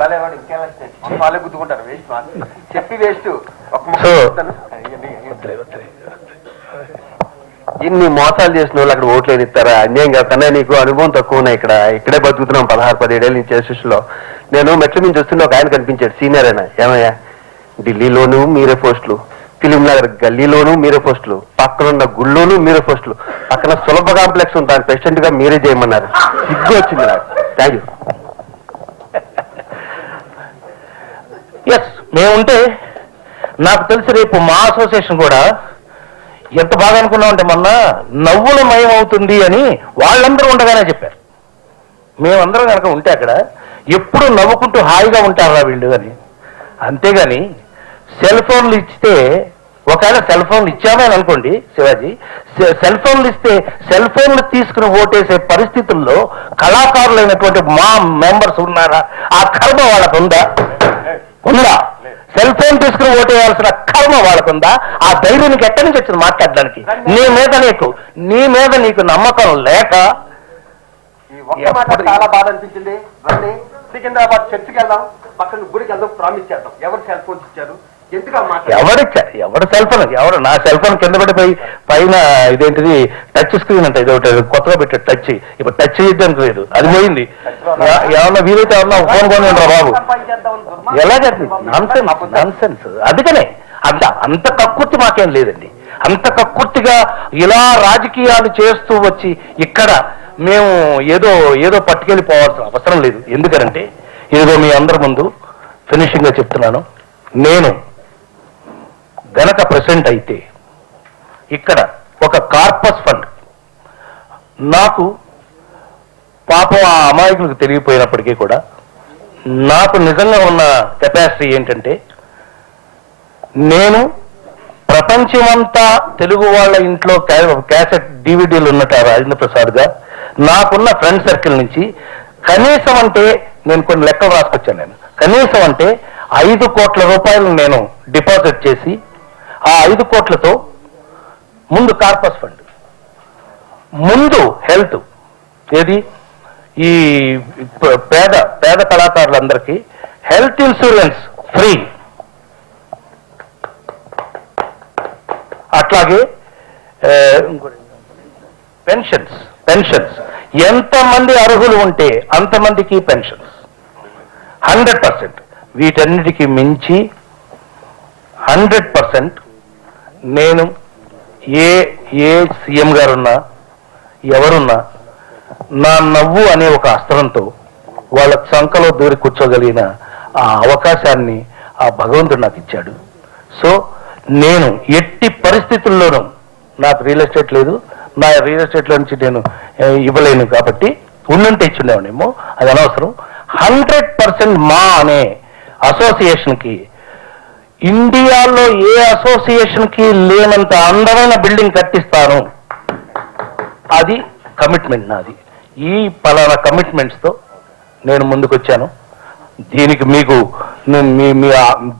వాళ్ళే గుర్తుకుంటారు వేస్ట్ చెప్పి వేస్ట్. ఇన్ని మోసాలు చేసిన వాళ్ళు అక్కడ ఓట్లు ఇస్తారా? అన్యాయం కదా. నీకు అనుభవం తక్కువ ఉన్నాయి. ఇక్కడే బతుకుతున్నాం 16-17 ఏళ్ళ నుంచి శిష్యులో. నేను మెట్ల నుంచి వస్తుంటే ఒక ఆయన కనిపించాడు, సీనియర్ అయినా. ఏమయ్యా, ఢిల్లీలోనూ మీరే పోస్టులు, ఫిలిం నగర్ గల్లీలోనూ మీరే పోస్టులు, పక్కనున్న గుళ్ళోనూ మీరే పోస్టులు, పక్కన సులభ కాంప్లెక్స్ ఉంటాను ప్రెసిడెంట్ గా మీరే చేయమన్నారు. సిగ్గు వచ్చింది నాకు. Thank you. ఎస్, మేముంటే నాకు తెలిసి రేపు మా అసోసియేషన్ కూడా ఎంత బాగా అనుకున్నామంటే మొన్న నవ్వుల మయం అవుతుంది అని వాళ్ళందరూ ఉండగానే చెప్పారు. మేమందరం కనుక ఉంటే అక్కడ ఎప్పుడు నవ్వుకుంటూ హాయిగా ఉంటారా వీళ్ళు అని. అంతేగాని సెల్ ఫోన్లు ఇస్తే, ఒకవేళ సెల్ ఫోన్లు ఇచ్చామని అనుకోండి శివాజీ, సెల్ ఫోన్లు ఇస్తే సెల్ ఫోన్లు తీసుకుని ఓటేసే పరిస్థితుల్లో కళాకారులైనటువంటి మా మెంబర్స్ ఉన్నారా? ఆ కర్మ వాళ్ళకు ఉందా? సెల్ ఫోన్ తీసుకుని ఓటేయాల్సిన కర్మ వాళ్ళకుందా? ఆ ధైర్యం నీకు ఎక్కడి నుంచి వచ్చింది మాట్లాడడానికి? నీ మీద నీకు నమ్మకం లేక. చాలా బాధ అనిపించింది. రండి సికింద్రాబాద్ చర్చికి వెళ్దాం, పక్కన గుడికి వెళ్దాం, ప్రామిస్ చేద్దాం. ఎవరు సెల్ ఫోన్స్ ఇచ్చారు? ఎవరు సెల్ ఫోన్? నా సెల్ ఫోన్ కింద పడిపోయి పైన ఇదేంటిది టచ్ స్క్రీన్ అంటే ఇది ఒకటి కొత్తగా పెట్టాడు టచ్. ఇప్పుడు టచ్ చేయడానికి లేదు, అది పోయింది. ఏమన్నా వీలైతే ఏమన్నా ఫోన్ కొనిరా బాబు. ఎలా జరిగింది? నాన్సెన్స్. అందుకనే అంత కక్కుర్తి మాకేం లేదండి. అంత కక్కుర్తిగా ఇలా రాజకీయాలు చేస్తూ వచ్చి ఇక్కడ మేము ఏదో పట్టుకెళ్ళిపోవాల్సిన అవసరం లేదు. ఎందుకనంటే ఇదిగో మీ అందరి ముందు ఫినిషింగ్ గా చెప్తున్నాను. నేను గనక ప్రెసిడెంట్ అయితే ఇక్కడ ఒక కార్పస్ ఫండ్, నాకు పాపం ఆ అమాయకులకు తెలియపోయినప్పటికీ కూడా నాకు నిజంగా ఉన్న కెపాసిటీ ఏంటంటే, నేను ప్రపంచమంతా తెలుగు వాళ్ళ ఇంట్లో క్యాసెట్ డివిడీలు ఉన్నట్టు రాజేంద్ర ప్రసాద్గా నాకున్న ఫ్రెండ్ సర్కిల్ నుంచి కనీసం అంటే నేను కొన్ని లెక్కలు రాసుకొచ్చాను. నేను కనీసం అంటే 5 కోట్ల రూపాయలు నేను డిపాజిట్ చేసి ఆ 5 కోట్లతో ముందు కార్పస్ ఫండ్, ముందు హెల్త్, ఏది ఈ పేద కళాకారులందరికీ హెల్త్ ఇన్సూరెన్స్ ఫ్రీ, అట్లాగే పెన్షన్స్ ఎంతమంది అర్హులు ఉంటే అంతమందికి పెన్షన్స్ 100%. వీటన్నిటికీ మించి 100% నేను ఏ సీఎం గారున్నా ఎవరున్నా నా నవ్వు అనే ఒక అస్త్రంతో వాళ్ళ చంకలో దూరి కూర్చోగలిగిన ఆ అవకాశాన్ని ఆ భగవంతుడు నాకు ఇచ్చాడు. సో నేను ఎట్టి పరిస్థితుల్లోనూ, నాకు రియల్ ఎస్టేట్ లేదు, నా రియల్ ఎస్టేట్లో నుంచి నేను ఇవ్వలేను కాబట్టి ఉండుంటే ఇచ్చుండేవాడేమో, అది అనవసరం. 100% మా అనే అసోసియేషన్కి, ఇండియాలో ఏ అసోసియేషన్కి లేనంత అందమైన బిల్డింగ్ కట్టిస్తాను. అది కమిట్మెంట్ నాది. ఈ పలానా కమిట్మెంట్స్తో నేను ముందుకొచ్చాను. దీనికి మీకు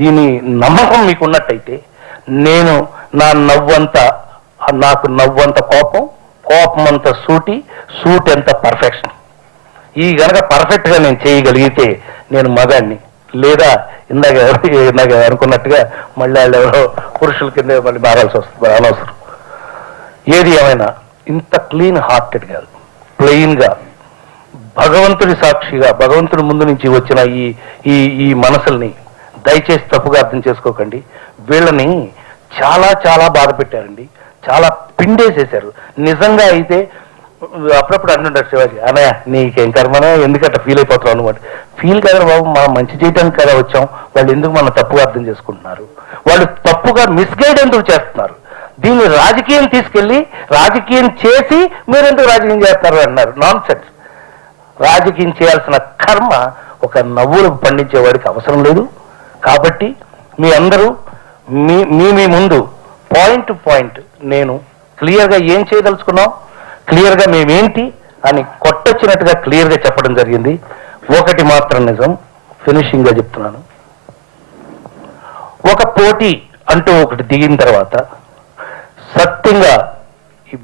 దీని నమ్మకం మీకు ఉన్నట్టయితే నేను నాకు నవ్వంత కోపం అంత సూట్ ఎంత పర్ఫెక్షన్. ఈ గనక పర్ఫెక్ట్గా నేను చేయగలిగితే నేను మగాడిని. లేదా ఇందాక అనుకున్నట్టుగా మళ్ళీ వాళ్ళు ఎవరో పురుషుల కింద మళ్ళీ మారాల్సి వస్తుంది, అనవసరం. ఏది ఏమైనా ఇంత క్లీన్ హార్టెడ్ కాదు, ప్లెయిన్గా భగవంతుడి సాక్షిగా భగవంతుడి ముందు నుంచి వచ్చిన ఈ మనసుల్ని దయచేసి తప్పుగా అర్థం చేసుకోకండి. వీళ్ళని చాలా చాలా బాధ పెట్టారండి, చాలా పిండేసేశారు. నిజంగా అయితే అప్పుడప్పుడు అంటుంటారు శివాజీ, అన్నయ్య నీకేం కర్మనే, ఎందుకంటే ఫీల్ అయిపోతావు అనమాట. ఫీల్ కదా బాబు, మనం మంచి చేయడానికి కదా వచ్చాం. వాళ్ళు ఎందుకు మనం తప్పుగా అర్థం చేసుకుంటున్నారు? వాళ్ళు తప్పుగా మిస్గైడ్ ఎందుకు చేస్తున్నారు? దీన్ని రాజకీయం తీసుకెళ్లి రాజకీయం చేసి మీరెందుకు రాజకీయం చేస్తున్నారు అన్నారు. Non sense. రాజకీయం చేయాల్సిన కర్మ ఒక నవ్వులు పండించేవాడికి అవసరం లేదు. కాబట్టి మీ అందరూ మీ ముందు పాయింట్ టు పాయింట్ నేను క్లియర్గా ఏం చేయదలుచుకున్నాం, క్లియర్గా మేమేంటి అని కొట్టొచ్చినట్టుగా క్లియర్గా చెప్పడం జరిగింది. ఒకటి మాత్రం నిజం, ఫినిషింగ్గా చెప్తున్నాను. ఒక పోటీ అంటూ ఒకటి దిగిన తర్వాత సత్యంగా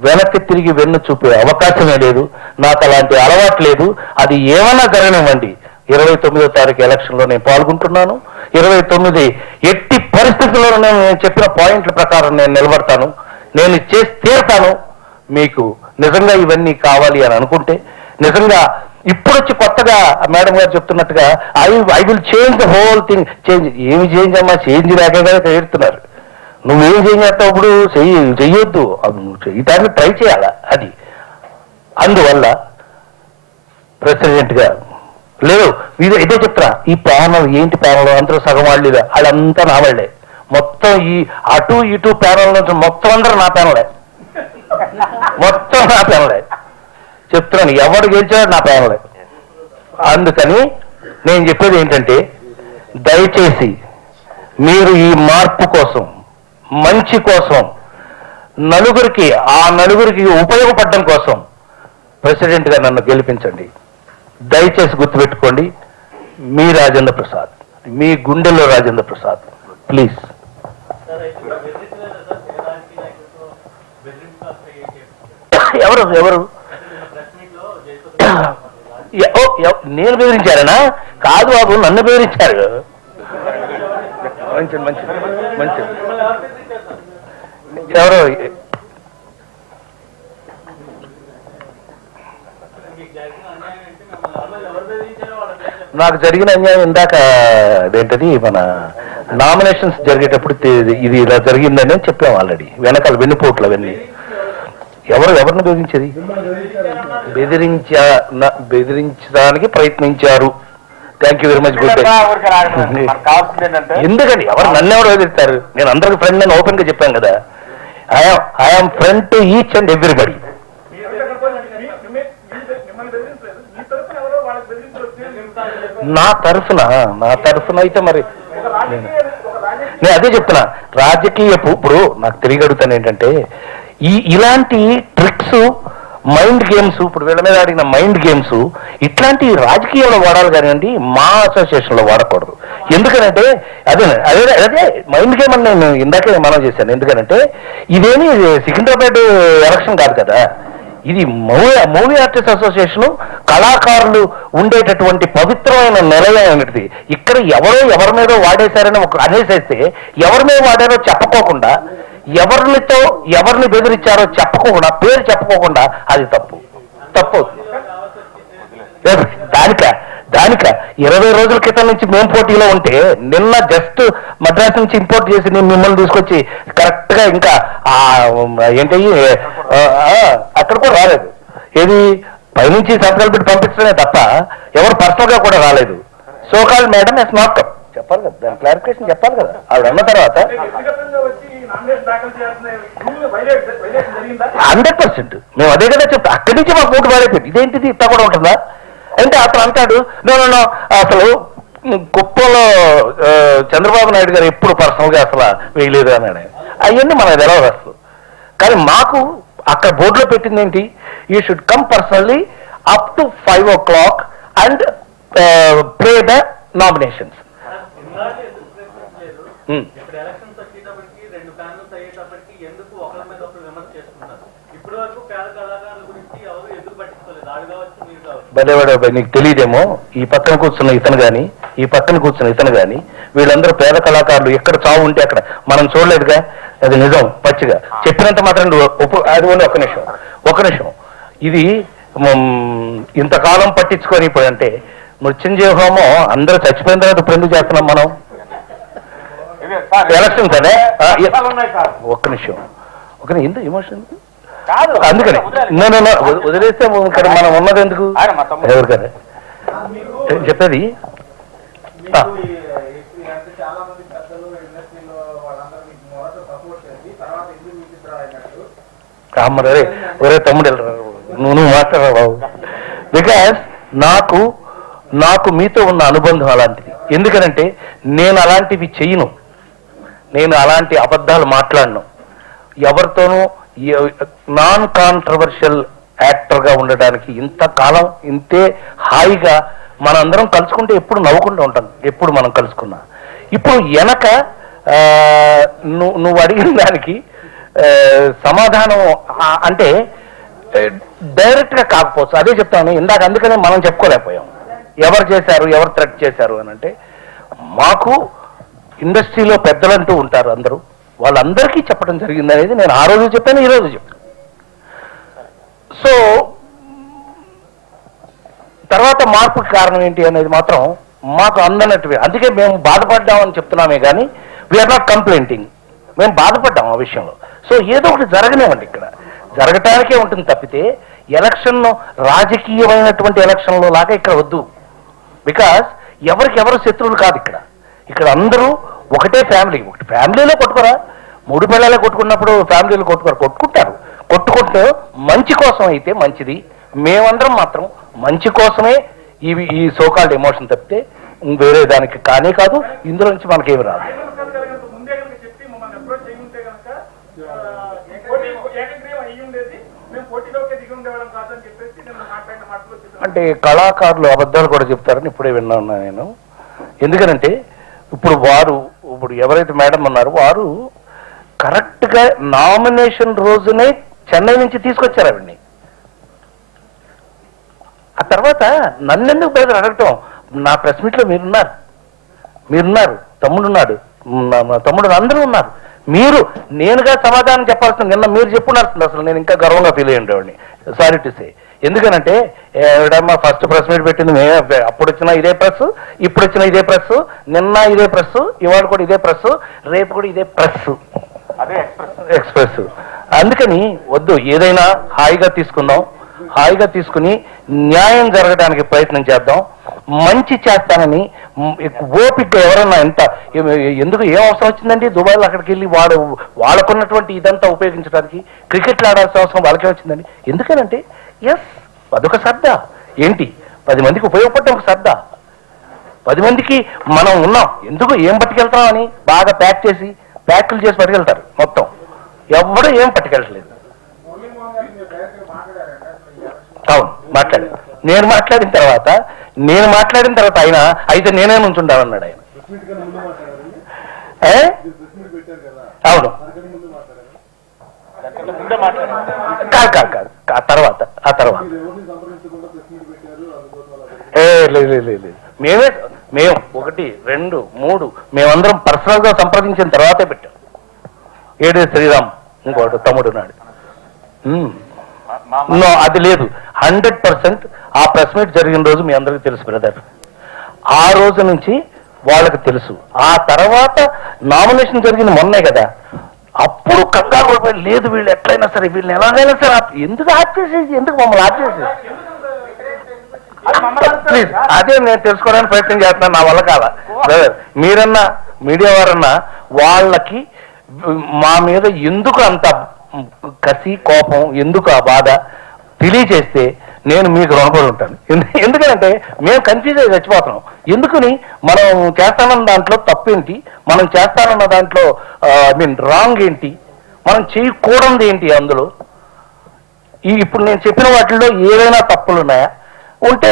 వెనక్కి తిరిగి వెన్ను చూపే అవకాశమే లేదు. నాకు అలాంటి అలవాటు లేదు. అది ఏమన్నా జరగనివ్వండి, 29వ తారీఖు ఎలక్షన్లో నేను పాల్గొంటున్నాను. 29 ఎట్టి పరిస్థితుల్లో నేను చెప్పిన పాయింట్ల ప్రకారం నేను నిలబడతాను. నేను చేసి తీరుతాను. మీకు నిజంగా ఇవన్నీ కావాలి అని అనుకుంటే, నిజంగా ఇప్పుడొచ్చి కొత్తగా మేడం గారు చెప్తున్నట్టుగా I will change the whole thing. ఏమి చేంజ్ అమ్మా, చేంజ్ లేకగా చేరుతున్నారు. నువ్వేం చేంజ్ చేస్తావు? ఇప్పుడు చెయ్యొద్దు, చేయటానికి ట్రై చేయాలా అది. అందువల్ల ప్రెసిడెంట్ గా లేదు ఇదే చెప్తున్నా. ఈ ప్యానల్ ఏంటి ప్యానల్? అందరూ సగం వాళ్ళు వాళ్ళంతా నా వాళ్ళే. మొత్తం ఈ అటు ఇటు ప్యానల్ నుంచి మొత్తం అందరూ నా ప్యానలే, మొత్తం నా ప్యానలే. చెప్తున్నాను, ఎవడు గెలిచాడు నా ప్యానలే. అందుకని నేను చెప్పేది ఏంటంటే, దయచేసి మీరు ఈ మార్పు కోసం, మంచి కోసం, ఆ నలుగురికి ఉపయోగపడడం కోసం ప్రెసిడెంట్ గా నన్ను గెలిపించండి. దయచేసి గుర్తుపెట్టుకోండి, మీ రాజేంద్ర ప్రసాద్, మీ గుండెల్లో రాజేంద్ర ప్రసాద్. ప్లీజ్. ఎవరు ఎవరు నేను బెదిరించారనా? కాదు బాబు, నన్ను బెదిరించారు. మంచిది మంచిది మంచిది. ఎవరు? నాకు జరిగిన అన్యాయం ఇందాక అదేంటది, మన నామినేషన్స్ జరిగేటప్పుడు ఇది ఇలా జరిగిందని చెప్పాం ఆల్రెడీ. వెనకాల వెన్నుపోట్లు అవన్నీ. ఎవరిని బెదిరించేది? బెదిరించడానికి ప్రయత్నించారు. Thank you very much. Good day. ఎందుకని నన్ను ఎవరు బెదిరిస్తారు? నేను అందరికి ఫ్రెండ్ అని ఓపెన్ గా చెప్పాను కదా. I'm friend to each and everybody. నా తరఫున అయితే మరి నేను అదే చెప్తున్నా. రాజకీయపు ఇప్పుడు నాకు తెలియగలుగుతాను ఏంటంటే, ఇలాంటి ట్రిక్స్, మైండ్ గేమ్స్, ఇప్పుడు వీళ్ళ మీద ఆడిన మైండ్ గేమ్స్ ఇట్లాంటి రాజకీయాల్లో వాడాలి కానివ్వండి, మా అసోసియేషన్ లో వాడకూడదు. ఎందుకనంటే అదే అదే అదే మైండ్ గేమ్ అని నేను ఇందాకే మనం చేశాను. ఎందుకనంటే ఇదేమి సికింద్రాబాద్ ఎలక్షన్ కాదు కదా, ఇది మూవీ ఆర్టిస్ట్ అసోసియేషన్, కళాకారులు ఉండేటటువంటి పవిత్రమైన నిలయమైనది. ఇక్కడ ఎవరి మీద వాడేశారని అనేసేస్తే, ఎవరి మీద వాడారో చెప్పుకోకుండా, ఎవరిని బెదిరించారో చెప్పుకోకుండా, పేరు చెప్పుకోకుండా, అది తప్పు. దానిక 20 రోజుల క్రితం నుంచి మేము పోటీలో ఉంటే, నిన్న జస్ట్ మద్రాసు నుంచి ఇంపోర్ట్ చేసి నేను మిమ్మల్ని తీసుకొచ్చి కరెక్ట్ గా ఇంకా ఏంటయ్యి అక్కడ కూడా రాలేదు. ఏది పైనుంచి సంతకాలు పెట్టి పంపించడమే తప్ప ఎవరు పర్సనల్ గా కూడా రాలేదు. So called madam is not come చెప్పాలి కదా, దాని క్లారిఫికేషన్ చెప్పాలి కదా. ఆవిడ అన్న తర్వాత 100% మేము అదే కదా చెప్తాం. అక్కడి నుంచి మాకు ఓటు పాడైపోయింది. ఇదేంటిది ఇట్లా కూడా ఉంటుందా అంటే అతను అంటాడు, నో అసలు కుప్పంలో చంద్రబాబు నాయుడు గారు ఎప్పుడు పర్సనల్ గా అసలు వేయలేదు అన్నాడు. అవన్నీ మనకు తెలవదు అసలు. కానీ మాకు అక్కడ బోర్డులో పెట్టింది ఏంటి, you should come personally up to 5 o'clock and pray the nominations. బదేవాడు నీకు తెలియదేమో, ఈ పక్కన కూర్చున్న ఇతను గాని వీళ్ళందరూ పేద కళాకారులు. ఎక్కడ చావు ఉంటే అక్కడ మనం చూడలేదుగా, అది నిజం పచ్చిగా చెప్పినంత మాత్రం. అది ఒక నిమిషం ఇది ఇంతకాలం పట్టించుకొని ఇప్పుడు అంటే మృత్యుంజయ హోమం అందరూ చచ్చిపోయిన తర్వాత ఇప్పుడు ఎందుకు చేస్తున్నాం మనం? ఎలక్షన్స్ అనే ఒక్క నిమిషం ఎందుకు ఎమోషన్? అందుకని వదిలేస్తే ఇక్కడ మనం ఉన్నది ఎందుకు? ఎవరికనే చెప్పేది. రామ్మరే ఒరే తమ్ముడు నువ్వు మాట్లాడరా బాబు. బికాస్ నాకు మీతో ఉన్న అనుబంధం అలాంటిది. ఎందుకనంటే నేను అలాంటివి చెయ్యను, నేను అలాంటి అబద్ధాలు మాట్లాడను. ఎవరితోనూ నాన్ కాంట్రవర్షియల్ యాక్టర్ గా ఉండడానికి ఇంతకాలం ఇంతే హాయిగా మనందరం కలుసుకుంటే ఎప్పుడు నవ్వుకుంటూ ఉంటాం. ఎప్పుడు మనం కలుసుకున్నా ఇప్పుడు వెనక నువ్వు అడిగిన దానికి సమాధానం అంటే డైరెక్ట్ గా కాకపోవచ్చు. అదే చెప్తాను ఇందాక. అందుకనే మనం చెప్పుకోలేకపోయాం. ఎవరు చేశారు, ఎవరు థ్రెట్ చేశారు అని అంటే, మాకు ఇండస్ట్రీలో పెద్దలంటూ ఉంటారు అందరూ, వాళ్ళందరికీ చెప్పడం జరిగింది అనేది నేను ఆ రోజు చెప్పాను, ఈ రోజు చెప్పాను. సో తర్వాత మార్పుకి కారణం ఏంటి అనేది మాత్రం మాకు అందనట్టువే. అందుకే మేము బాధపడ్డామని చెప్తున్నామే కానీ వీఆర్ నాట్ కంప్లైంటింగ్. మేము బాధపడ్డాం ఆ విషయంలో. సో ఏదో ఒకటి జరగనివ్వండి, ఇక్కడ జరగటానికే ఉంటుంది తప్పితే ఎలక్షన్ను రాజకీయమైనటువంటి ఎలక్షన్లో లాగా ఇక్కడ వద్దు. బికాస్ ఎవరికి ఎవరు శత్రువులు కాదు ఇక్కడ. ఇక్కడ అందరూ ఒకటే ఫ్యామిలీ. ఒకటి ఫ్యామిలీలో కొట్టుకోరా, 3 పిల్లలే కొట్టుకున్నప్పుడు ఫ్యామిలీలో కొట్టుకుంటారు. కొట్టుకుంటూ మంచి కోసం అయితే మంచిది. మేమందరం మాత్రం మంచి కోసమే ఈ సోకాల్డ్ ఎమోషన్ తప్పితే వేరే దానికి కానే కాదు. ఇందులో నుంచి మనకేమి రాదు. అంటే కళాకారులు అబద్ధాలు కూడా చెప్తారని ఇప్పుడే విన్నాను నేను. ఎందుకనంటే ఇప్పుడు ఎవరైతే మేడం ఉన్నారో వారు కరెక్ట్గా నామినేషన్ రోజునే చెన్నై నుంచి తీసుకొచ్చారు ఆవిడ్ని. ఆ తర్వాత నన్నెందుకు బయట అడగటం? నా ప్రెస్ మీట్లో మీరున్నారు, తమ్ముడున్నాడు, తమ్ముడు అందరూ ఉన్నారు. నేనుగా సమాధానం చెప్పాల్సింది. నిన్న మీరు చెప్పున్నాల్సింది. అసలు నేను ఇంకా గర్వంగా ఫీల్ అయ్యి ఉండేవాడిని. Sorry to say. ఎందుకనంటే ఎవడమ్మా ఫస్ట్ ప్రెస్ మీట్ పెట్టింది మేమే. అప్పుడు వచ్చిన ఇదే ప్రెస్, ఇప్పుడు వచ్చిన ఇదే ప్రెస్, నిన్న ఇదే ప్రెస్, ఇవాళ కూడా ఇదే ప్రెస్, రేపు కూడా ఇదే ప్రెస్, అదే ఎక్స్ప్రెస్. అందుకని వద్దు, ఏదైనా హాయిగా తీసుకుందాం. హాయిగా తీసుకుని న్యాయం జరగడానికి ప్రయత్నం చేద్దాం. మంచి చేస్తానని ఓపిక ఎవరన్నా ఎందుకు ఏం అవసరం వచ్చిందండి దుబాయ్లో అక్కడికి వెళ్ళి వాళ్ళకున్నటువంటి ఇదంతా ఉపయోగించడానికి? క్రికెట్లు ఆడాల్సిన అవసరం వాళ్ళకే వచ్చిందండి. ఎందుకనంటే అదొక సరదా. ఏంటి 10 మందికి ఉపయోగపడటం ఒక సరదా. 10 మందికి మనం ఉన్నాం, ఎందుకు ఏం పట్టుకెళ్తాం అని బాగా ప్యాక్లు చేసి పట్టుకెళ్తారు. మొత్తం ఎవడు ఏం పట్టుకెళ్ళట్లేదు. అవును, మాట్లాడాను. నేను మాట్లాడిన తర్వాత ఆయన అయితే నేనే నుంచుండాలన్నాడు ఆయన. అవును, కాదు ఆ తర్వాత లేదు. మేము 1, 2, 3 మేమందరం పర్సనల్ గా సంప్రదించిన తర్వాతే పెట్టాం. ఏడే శ్రీరామ్ ఇంకోటి తమ్ముడు ఉన్నాడు. అది లేదు. 100% ఆ ప్రెస్ మీట్ జరిగిన రోజు మీ అందరికీ తెలుసు బ్రదర్. ఆ రోజు నుంచి వాళ్ళకి తెలుసు. ఆ తర్వాత నామినేషన్ జరిగింది మొన్నే కదా, అప్పుడు కంగారు లేదు వీళ్ళు ఎట్లయినా సరే వీళ్ళని ఎలాగైనా సరే ఎందుకు ఆప్ చేసేది, ఎందుకు మమ్మల్ని ఆప్ చేసేది? ప్లీజ్, అదే నేను తెలుసుకోవడానికి ప్రయత్నం చేస్తున్నాను. నా వల్ల కాల బ్రదర్. మీరన్నా మీడియా వారన్నా వాళ్ళకి మా మీద ఎందుకు అంత కసి కోపం, ఎందుకు ఆ బాధ తెలియజేస్తే నేను మీకు రుణపడి ఉంటాను. ఎందుకంటే మేము కన్ఫ్యూజ్ అయ్యి చచ్చిపోతున్నాం. ఎందుకని మనం చేస్తానన్న దాంట్లో తప్పేంటి, మనం చేస్తానన్న దాంట్లో రాంగ్ ఏంటి, మనం చేయకూడదు ఏంటి, అందులో ఇప్పుడు నేను చెప్పిన వాటిల్లో ఏదైనా తప్పులు ఉన్నాయా? ఉంటే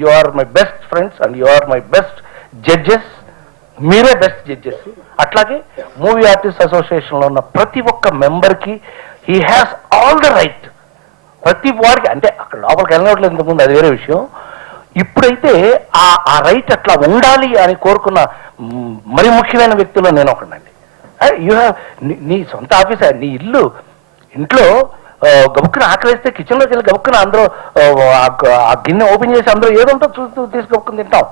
you are my best friends and you are my best judges. మీరే బెస్ట్ జడ్జెస్. అట్లాగే మూవీ ఆర్టిస్ట్ అసోసియేషన్లో ఉన్న ప్రతి ఒక్క మెంబర్కి he has all the right. ప్రతి వాడికి, అంటే అక్కడ లోపలికి వెళ్ళినట్లేదు ఇంతకుముందు, అది వేరే విషయం. ఇప్పుడైతే ఆ రైట్ అట్లా ఉండాలి అని కోరుకున్న మరి ముఖ్యమైన వ్యక్తుల్లో నేను ఒకనండి. యూ హ్యావ్ నీ సొంత ఆఫీస్, నీ ఇంట్లో గబుక్కున ఆకలిస్తే కిచెన్లోకి వెళ్ళి గబుక్కున అందరూ ఆ గిన్నె ఓపెన్ చేసి అందరూ ఏదో ఉంటో చూస్తూ తీసుకు గబుక్కుని తింటాం.